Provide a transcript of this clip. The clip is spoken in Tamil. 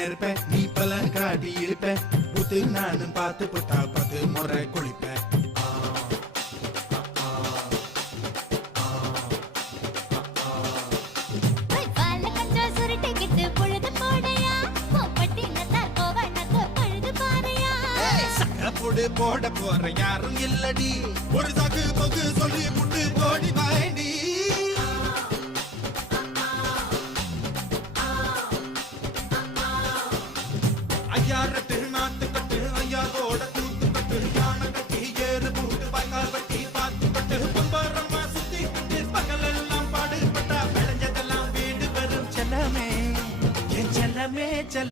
நெருப்பேன் நீ பல காட்டி இருப்பேன் புத்து நானும் பார்த்து புட்டா 10 முறை குளிப்பேன் போட போற யாரும் இல்லடி ஒரு சாக்கு போக்கு சொல்லி புட்டு போடி பாயண்டி